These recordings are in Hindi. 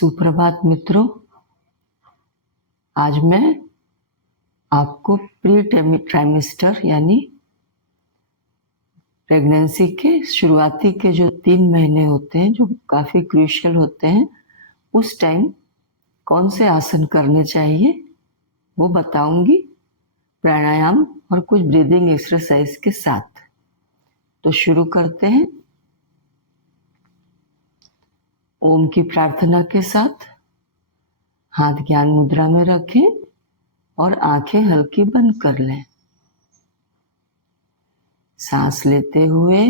सुप्रभात मित्रों, आज मैं आपको प्री ट्राइमेस्टर यानी प्रेगनेंसी के शुरुआती के जो 3 महीने होते हैं जो काफ़ी क्रूशियल होते हैं, उस टाइम कौन से आसन करने चाहिए वो बताऊंगी, प्राणायाम और कुछ ब्रीदिंग एक्सरसाइज के साथ। तो शुरू करते हैं। ओम की प्रार्थना के साथ हाथ ज्ञान मुद्रा में रखें और आंखें हल्की बंद कर लें। सांस लेते हुए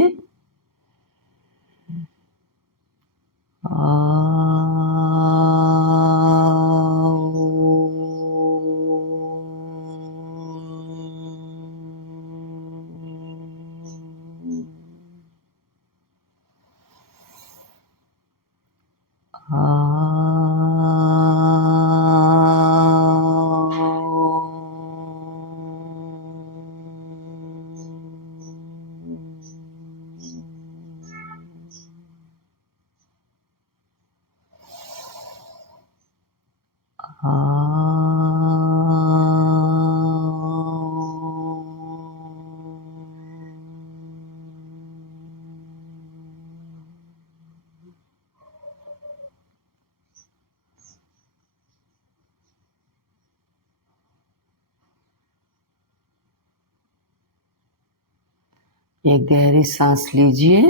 एक गहरी सांस लीजिए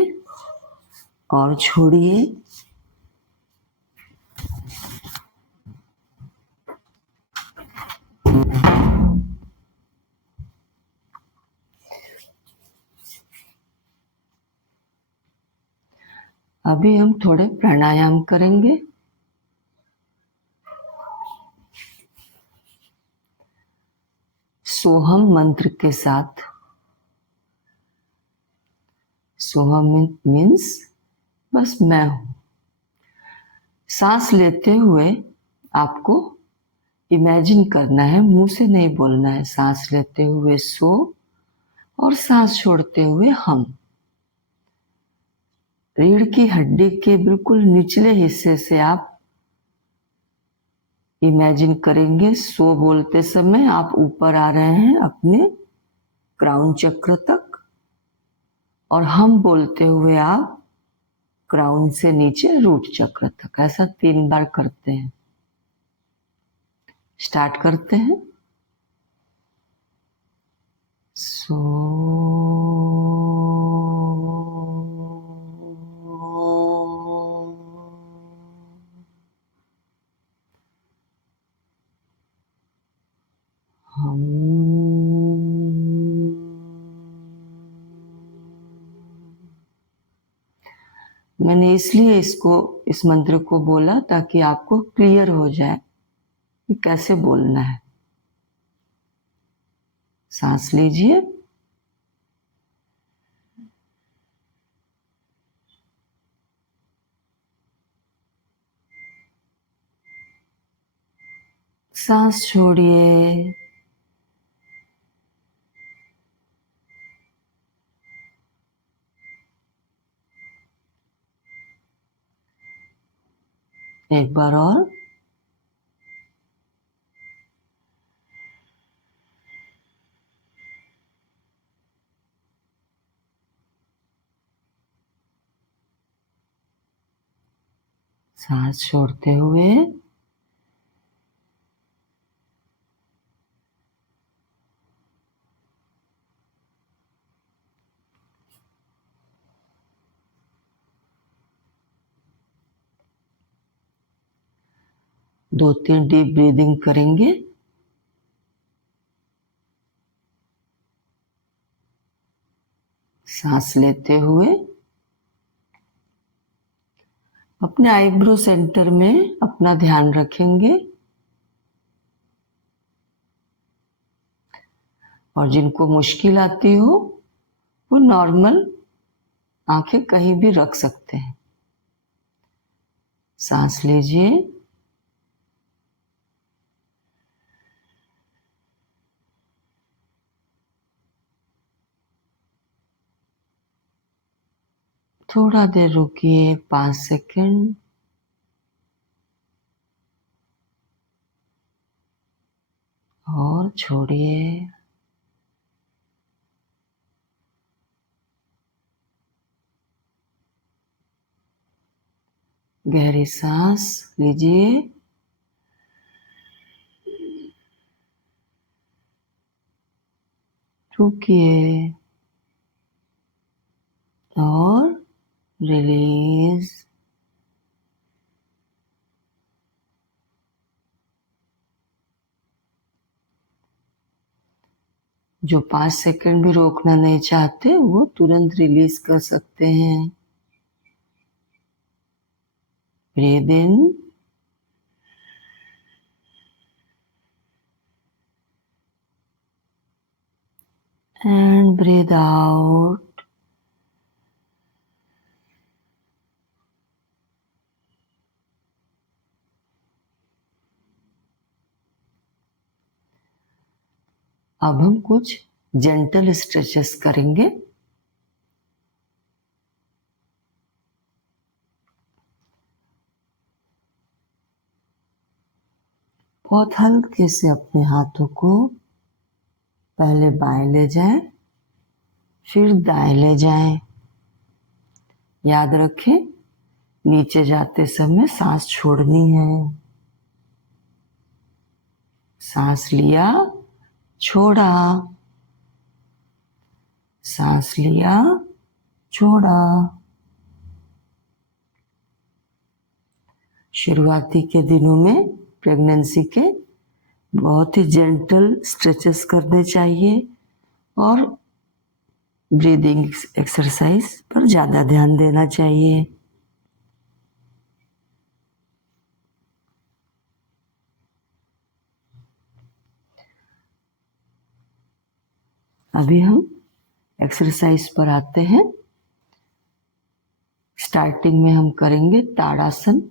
और छोड़िए। अभी हम थोड़े प्राणायाम करेंगे। सोहम मंत्र के साथ। सोहम मीन्स बस मैं हूं। सांस लेते हुए आपको इमेजिन करना है, मुंह से नहीं बोलना है। सांस लेते हुए सो और सांस छोड़ते हुए हम। रीढ़ की हड्डी के बिल्कुल निचले हिस्से से आप इमेजिन करेंगे, सो बोलते समय आप ऊपर आ रहे हैं अपने क्राउन चक्र तक, और हम बोलते हुए आप क्राउन से नीचे रूट चक्र तक। ऐसा 3 बार करते हैं। स्टार्ट करते हैं। सो हम। मैंने इसलिए इस मंत्र को बोला ताकि आपको क्लियर हो जाए कि कैसे बोलना है। सांस लीजिए। सांस छोड़िए। एक बार और। सांस छोड़ते हुए दो तीन डीप ब्रीदिंग करेंगे। सांस लेते हुए अपने आईब्रो सेंटर में अपना ध्यान रखेंगे, और जिनको मुश्किल आती हो वो नॉर्मल आंखें कहीं भी रख सकते हैं। सांस लीजिए। थोड़ा देर रुकिए, 5 सेकंड। और छोड़िए। गहरी सांस लीजिए रुकिए और रिलीज। जो 5 सेकंड भी रोकना नहीं चाहते वो तुरंत रिलीज कर सकते हैं। Breathe in and breathe out. अब हम कुछ जेंटल स्ट्रेचेस करेंगे। बहुत हल्के से अपने हाथों को पहले बाएं ले जाएं, फिर दाएं ले जाएं। याद रखें, नीचे जाते समय सांस छोड़नी है। सांस लिया, छोड़ा, सांस लिया, छोड़ा। शुरुआती के दिनों में प्रेगनेंसी के बहुत ही जेंटल स्ट्रेचेस करने चाहिए और ब्रीदिंग एक्सरसाइज पर ज़्यादा ध्यान देना चाहिए। अभी हम एक्सरसाइज पर आते हैं। स्टार्टिंग में हम करेंगे ताड़ासन।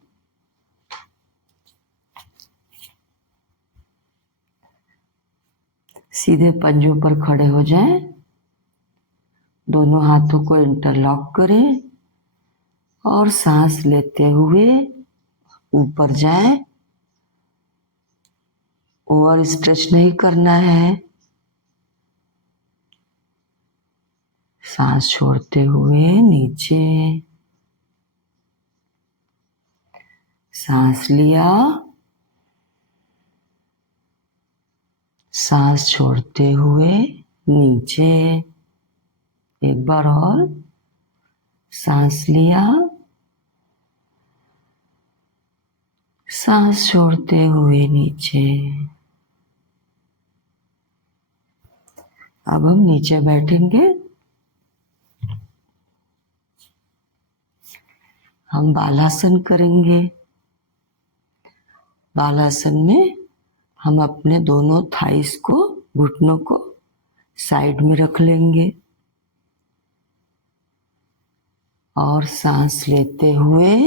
सीधे पंजों पर खड़े हो जाएं, दोनों हाथों को इंटरलॉक करें और सांस लेते हुए ऊपर जाएं। ओवर स्ट्रेच नहीं करना है। सांस छोड़ते हुए नीचे, सांस लिया, सांस छोड़ते हुए नीचे। एक बार और, सांस लिया, सांस छोड़ते हुए नीचे। अब हम नीचे बैठेंगे। हम बालासन करेंगे। बालासन में हम अपने दोनों थाइस को, घुटनों को साइड में रख लेंगे और सांस लेते हुए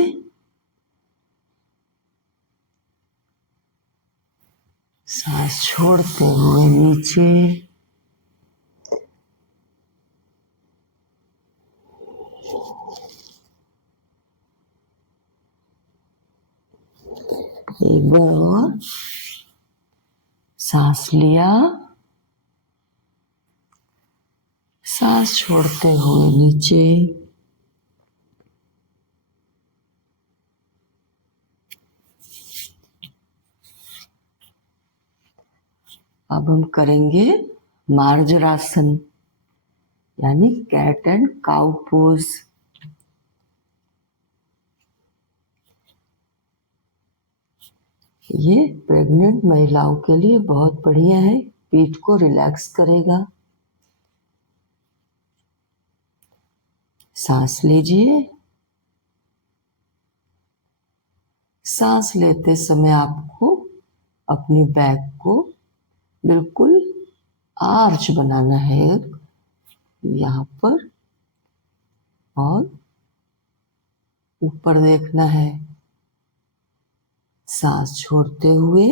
सांस छोड़ते हुए नीचे। एक बार और, सांस लिया, सांस छोड़ते हुए नीचे। अब हम करेंगे मार्जरासन यानी कैट एंड काउ पोज। ये प्रेग्नेंट महिलाओं के लिए बहुत बढ़िया है, पीठ को रिलैक्स करेगा। सांस लीजिए। सांस लेते समय आपको अपनी बैक को बिल्कुल आर्च बनाना है यहाँ पर और ऊपर देखना है। सांस छोड़ते हुए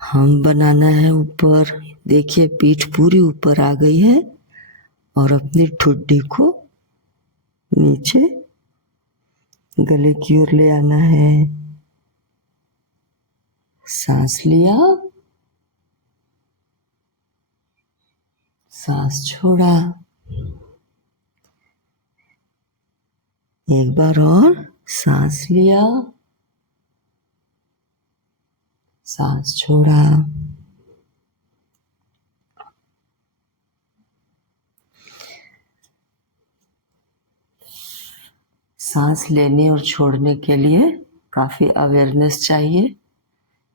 हम बनाना है ऊपर। देखिए पीठ पूरी ऊपर आ गई है और अपनी ठुड्डी को नीचे गले की ओर ले आना है। सांस लिया, सांस छोड़ा। एक बार और, सांस लिया, सांस छोड़ा। सांस लेने और छोड़ने के लिए काफ़ी अवेयरनेस चाहिए।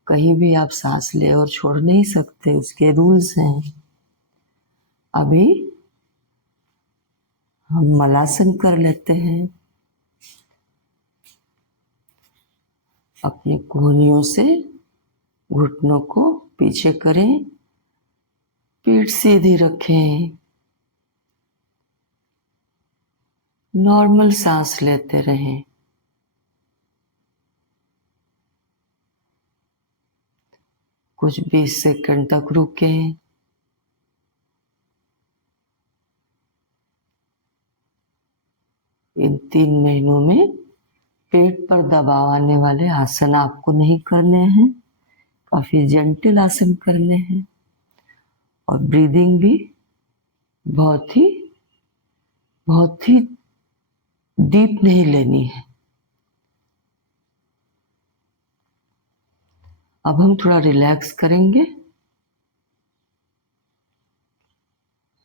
कहीं भी आप सांस ले और छोड़ नहीं सकते, उसके रूल्स हैं। अभी हम मलासन कर लेते हैं। अपनी कोहनियों से घुटनों को पीछे करें, पीठ सीधी रखें, नॉर्मल सांस लेते रहें। कुछ 20 सेकंड तक रुकें। इन 3 महीनों में पेट पर दबाव आने वाले आसन आपको नहीं करने हैं, काफी जेंटल आसन करने हैं। और ब्रीदिंग भी बहुत ही डीप नहीं लेनी है। अब हम थोड़ा रिलैक्स करेंगे।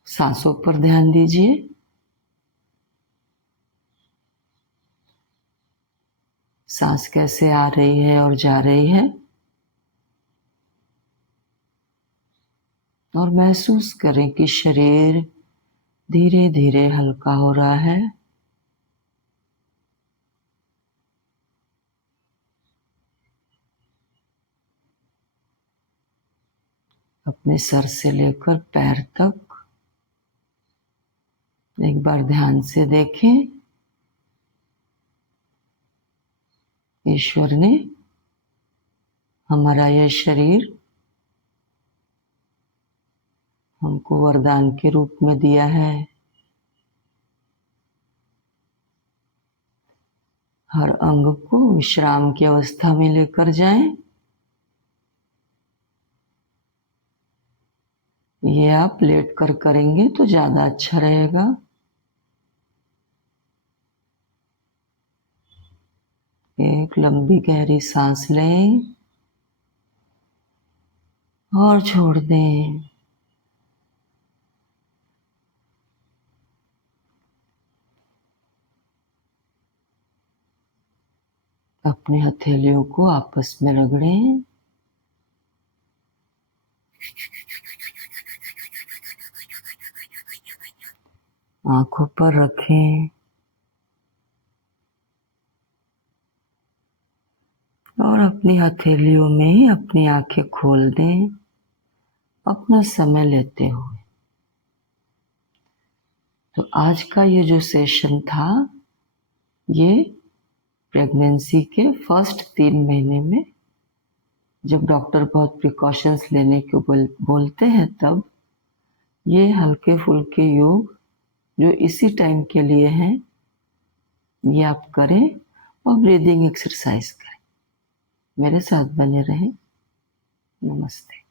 सांसों पर ध्यान दीजिए। सांस कैसे आ रही है और जा रही है, और महसूस करें कि शरीर धीरे धीरे हल्का हो रहा है। अपने सर से लेकर पैर तक एक बार ध्यान से देखें। ईश्वर ने हमारा यह शरीर हमको वरदान के रूप में दिया है। हर अंग को विश्राम की अवस्था में लेकर जाएं। ये आप लेट कर करेंगे तो ज्यादा अच्छा रहेगा। एक लंबी गहरी सांस लें और छोड़ दें। अपने हथेलियों को आपस में रगड़ें। आंखों पर रखें और अपनी हथेलियों में अपनी आंखें खोल दें, अपना समय लेते हुए। तो आज का ये जो सेशन था, ये प्रेगनेंसी के फर्स्ट 3 महीने में जब डॉक्टर बहुत प्रिकॉशंस लेने को बोलते हैं, तब ये हल्के फुल्के योग जो इसी टाइम के लिए हैं, ये आप करें और ब्रीदिंग एक्सरसाइज करें। मेरे साथ बने रहें। नमस्ते।